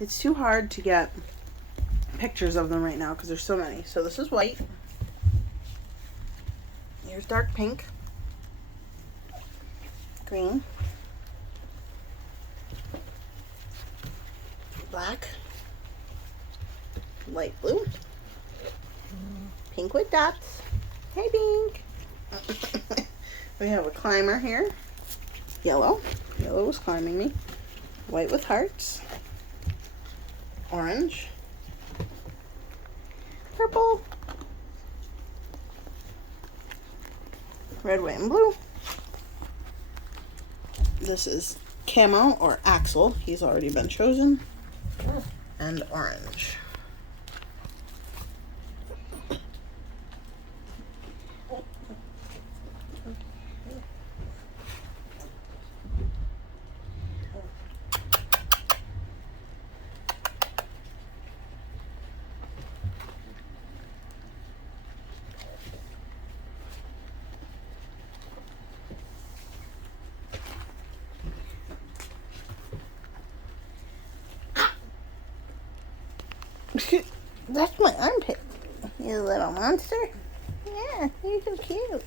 It's too hard to get pictures of them right now because there's so many. So this is white. Here's dark pink. Green. Black. Light blue. Pink with dots. Hey, Pink. We have a climber here. Yellow. Yellow was climbing me. White with hearts. Orange. Purple. Red, white, and blue. This is Camo or Axel. He's already been chosen. And orange. That's my armpit, you little monster. Yeah, you're so cute.